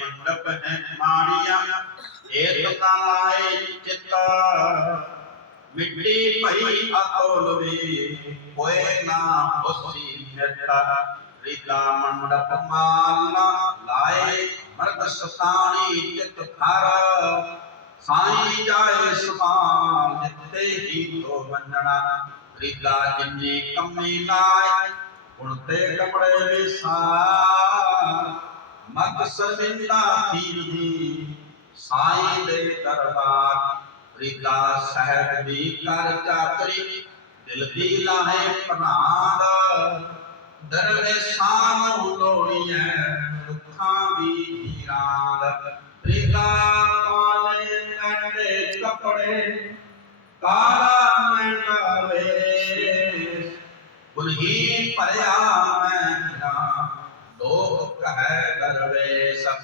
ਮੰਡਪ ਹੈ ਮਾੜੀਆਂ ਏਤ ਨਾ ਲਾਏ ਚਿੱਤ ਮਿੱਟੀ ਭਈ ਅਤੋਲ ਵੀ। ਹੋਏ ਨਾ ਹੋਸੀ ਮਿੱਠਾ ਰੀਤਾ ਮੰਡਪ ਮਾਲਾ। ਲਾਏ ਮਰਦ ਸਤਾਣੀ ਚਿਤ ਥਰ ਸਾਈ ਜਾਏ ਸਮਾਨ ਜਿੱਤੇ ਹੀ ਤੋ ਮੰਨਣਾ ਰੀਤਾ ਜਿੰਨੀ ਕੰਮੀ ਲਾਏ, ਹੁਣ ਤੇ ਕਪੜੇ ਵਿਸਾਰ। ਮਤ ਸਰਮਿੰਦਾ ਥੀਨੀ ਸਾਈ ਦੇ ਦਰਬਾਰ ਰੀਤਾ ਸਹਿਬ ਦੀ ਕਰ ਚਾਤਰੀ ਦਿਲ ਦੀ ਲਾਹੇ ਪਨਾਦ ਦਰਵੇਸ਼ਾਂ ਨੂੰ ਲੋੜੀਐ ਦੁੱਖਾਂ ਦੀ ਹੀਰਾਂਦ ਰੀਤਾ ਕਾਲੇ ਨੰਡੇ ਕਪੜੇ ਕਾਲਾ ਮਹਿੰਗਾਵੇ ਉਨਹੀ ਭਰਿਆ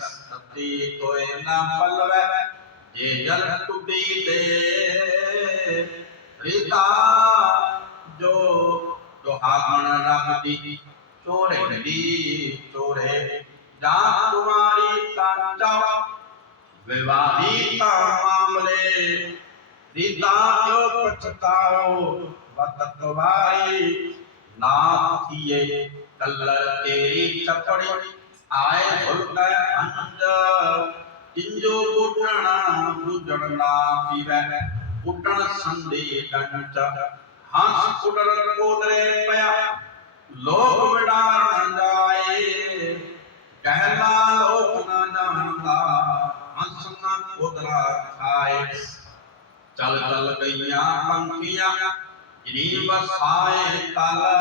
तब्दी तो ना पलवे ये जल तुबी दे रिता जो दुहागण रखती चोरे दी चोरे जा तुम्हारी ताचा विवाहिता मामले रिता जो पछताओ बतवाई ना किए कल तेरी चपड़ी आय भुटना अंज इंजो बुटना बुजड़ना पीवे। बुटन संदे डंच हंस कुडर कोदरे पया। लोक विडार न जाए। कहला लोक न जानदा हंस ना कोदरा खाए। चल चल गईया पंखिया इनी बसाए ताला।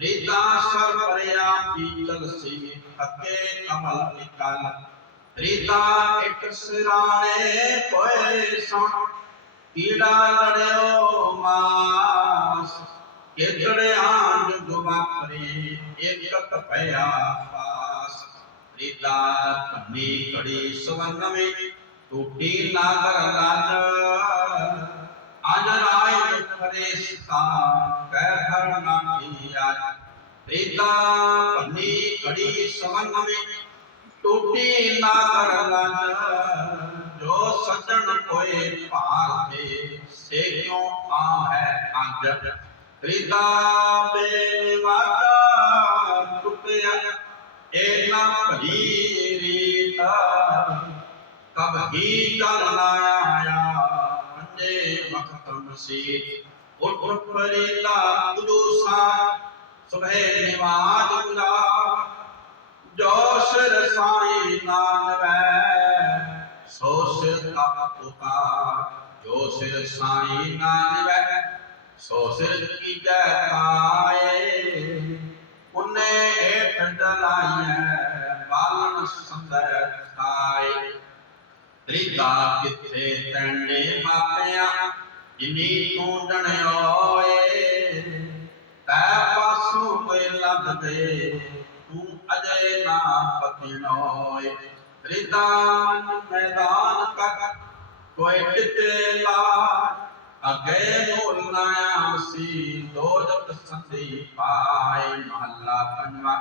रीता सर्वरया पीतल से हते कमल निकाल। रीता एक सिराणे पोए सण कीड़ा लड़यो मास। केतड़े आंड गुमा परे एक तपया पास। रीता कन्नी कड़ी सुवर्ण में, टूटी नागर लाल। अनराय परे सितार। રેતા પન્ની કડી સમન મને ટૂટી ના કરલા જો સજણ કોઈ પાર મે સે ક્યો આ હે અંગ રેતા બે વાતા ટુકયા એ ના ભરી રેતા કબ હી ચલના આયા વંદે વખતમ સી ઉઠ પરેલા કુદુસ ਕੁਦੂਸਾ ਸੁਬਹ ਨਿਵਾਜ ਗੁਲਾ ਜੋ ਸਿਰ ਨਾਨਵੈ ਸੋ ਸਿਰ ਤਪ ਜੋ ਸਿਰ ਸਾਈ ਨਾਨਵੈ ਸੋ ਸਿਰ ਕੀ ਜੈ ਪਾਏ ਉਹਨੇ ਹੇਠ ਡਲਾਈਐ ਬਾਲਨ ਸੰਦੈ ਖਾਏ ਤ੍ਰਿਤਾ ਕਿਥੇ ਤੈਨੇ ਮਾਪਿਆਂ, ਜਿਨੀ ਤੂੰ ਜਣਿਓਏ নয় রিদান ময়দান তক কোই টিটেলা अगे मोल नया सी, दो जब संदी पाए महला पंजवा